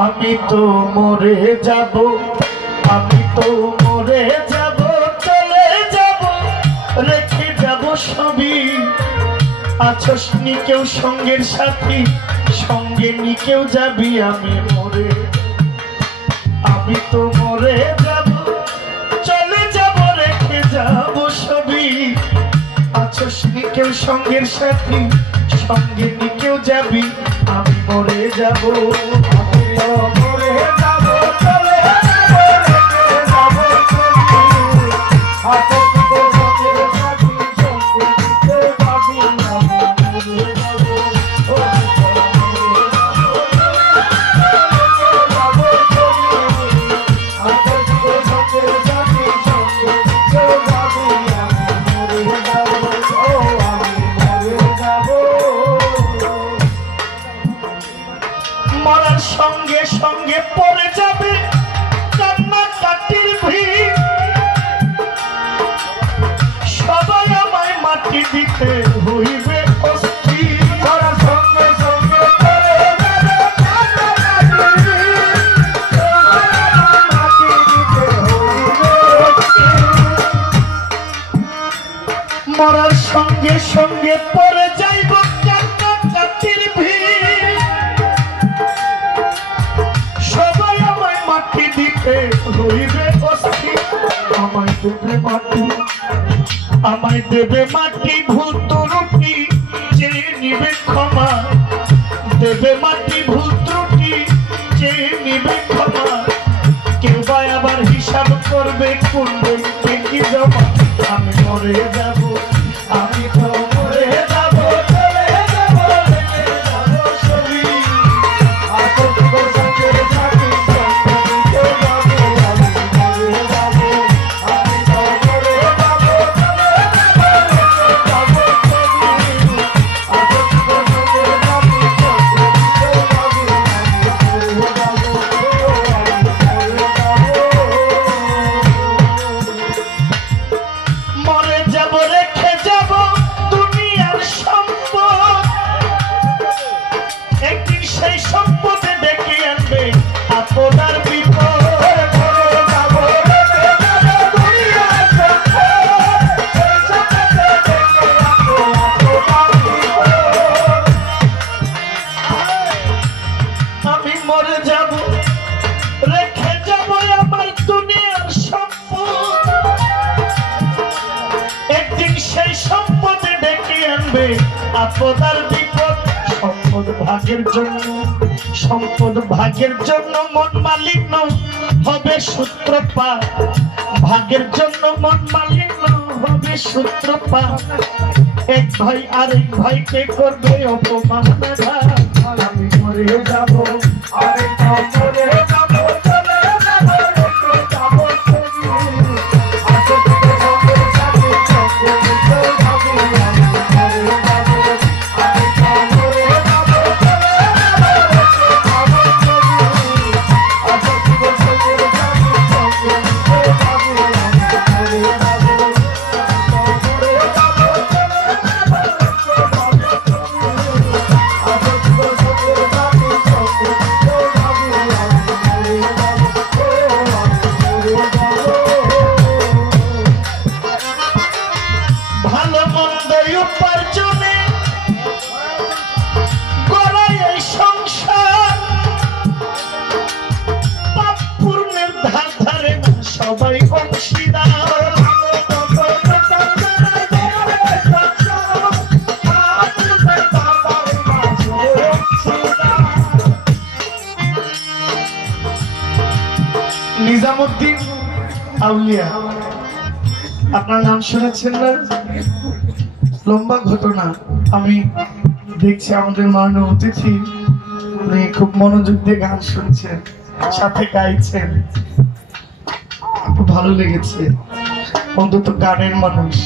আমি তো মরে যাব, আমি তো মরে যাব, চলে যাব, রেখে যাব সবই। আছস নি কেউ সঙ্গের সাথী, সঙ্গে নি কেউ যাবি। আমি মরে, আমি তো মরে যাব, চলে যাব, রেখে যাব সবই। আছস নি কেউ সঙ্গের সাথী, সঙ্গে নি কেউ যাবি। আমি মরে যাব, আমি তো মরে যাব, চলে যাব, রেখে যাব সবই। আছস নি কেউ সঙ্গের সাথী, সঙ্গে নি কেউ যাবি। আমি মরে যাব, মরার সঙ্গে সঙ্গে পড়ে যাবে কান্নাকাটির ভিড়। সবাই আমায় মাটি দিতে হইবে অস্থির। মরার সঙ্গে সঙ্গে পড়ে যাবে কান্নাকাটির ভিড়। সবাই আমায় মাটি দিতে হইবে অস্থির। মরার সঙ্গে সঙ্গে পড়ে যাইব কান্নাকাটির ভিড়। সবাই আমায় মাটি দিতে হইবে অস্থির। আমায় দেবে মাটি, আমায় দেবে মাটি, ভুল ত্রুটি চেয়ে নিবে ক্ষমা। দেবে মাটি, ভুল ত্রুটি চেয়ে নিবে ক্ষমা। কেউ বা আবার হিসাব করবে করবে কি জমা। আমি মরে যাব, আমি তো মরে যাব, চলে যাব, রেখে যাব সবই। আছস নি কেউ সঙ্গের সাথী, সঙ্গে নি কেউ যাবি। আমি মরে যাব, আমি তো মরে যাব, চলে যাব, রেখে যাব সবই। আছস নি কেউ সঙ্গের সাথী, সঙ্গে নি কেউ যাবি। আমি মরে যাব, মরে যাব, রেখে যাব দুনিয়ার সম্পদ। একদিন সেই সম্পদে ডেকে আনবে আপনার বিপদ। মরে যাব, রেখে যাব দুনিয়ার সম্পদ। সেই সম্পদে ডেকে আনবে আপনার বিপদ। আমি মরে যাব, রেখে যাব আমার দুনিয়ার সম্পদ। একদিন সেই সম্পদে ডেকে আনবে আপনার বিপদ। সম্পদ ভাগের জন্য, সম্পদ ভাগের জন্য মন মালিন্য হবে সূত্রপাত। ভাগের জন্য মন মালিন্য হবে সূত্রপাত। এক ভাই আরেক ভাইকে করবে অপমান। আমি মরে যাব, আমি তো মরে যাব, চলে যাব, রেখে যাব সবই। আছস নি কেউ সঙ্গের সাথী, সঙ্গে নি কেউ যাবি। আমি মরে যাব, আমি তো মরে যাব, চলে যাব, রেখে যাব সবই। আছস নি কেউ সঙ্গের সাথী, সঙ্গে নি কেউ যাবি। আমি মরে যাব, আমি তো মরে যাব, চলে যাব, রেখে যাব সবই। আছস নি কেউ সঙ্গের সাথী, সঙ্গে নি কেউ যাবি। আমি মরে যাব, আমি মরে যাব। ভালো মন্দ উপার্জনে গড়াই এই সংসার। পাপ পূর্ণের ধার ধারে না সবাই অংশীদার। নিজামুদ্দিন আউলিয়া, আপনার নাম শুনেছেন না? লম্বা ঘটনা। আমি দেখছি আমাদের মাননীয় অতিথি উনি খুব মনোযোগ দিয়ে গান শুনছেন, সাথে গাইছেন। খুব ভালো লেগেছে, অন্তত গানের মানুষ।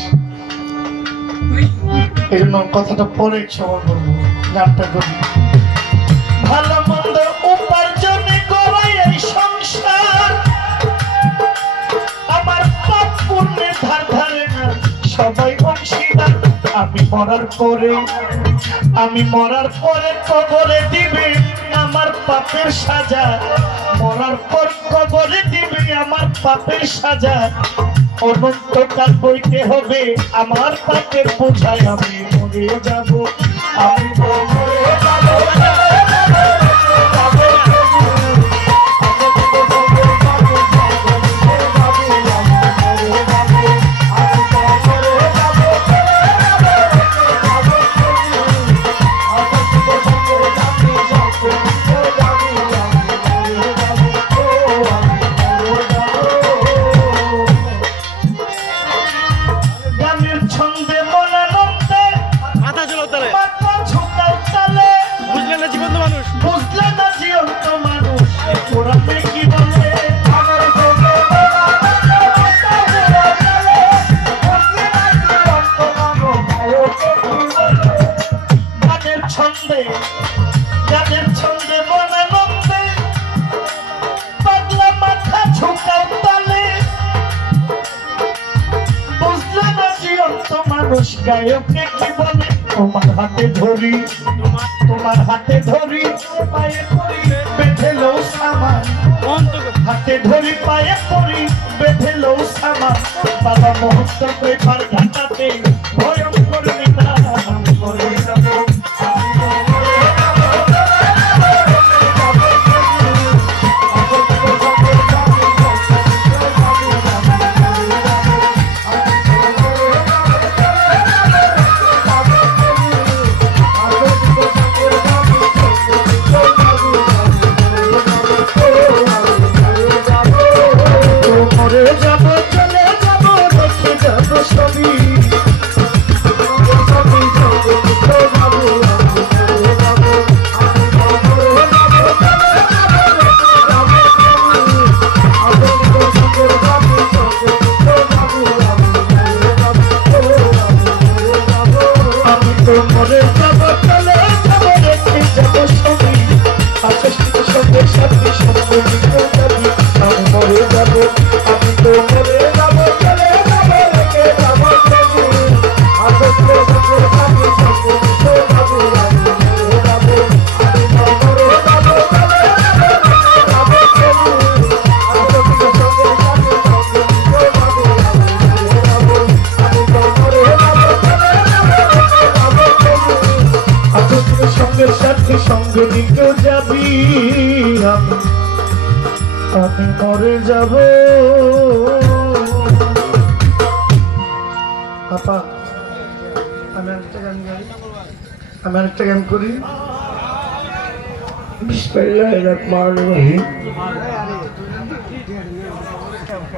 এই জন্য কথাটা পরে সবার বলবো, গানটা করি। ভালো মন্দ উপার্জনে গড়াই এই সংসার। আমার পাপ পুণ্যের ধার ধারে না সবাই অংশীদার। আমি মরার পরে কবরে দিবে আমার পাপের সাজা, মরার পর কবরে দিবে আমার পাপের সাজা, অনন্তকাল বইতে হবে আমার পাপের বোঝায়, আমি মরে যাব, আমি মরে যাব। মানুষ গায়কে কি বলে, তোমার হাতে ধরি, তোমার হাতে ধরি, পায়ে পড়ি বেঁধেলো সামান, হাতে ধরি পায়ে পড়ি বেঁধেলো সামান, বাবা মুহূর্ত পেপার ঘাটাতে ভয়ঙ্কর নেতা করে যাব। সঙ্গে দিকেও যাবি, আমি মরে যাব। আপা আমি আরেকটা গান করি। বিসমিল্লাহির রহমানির রহিম।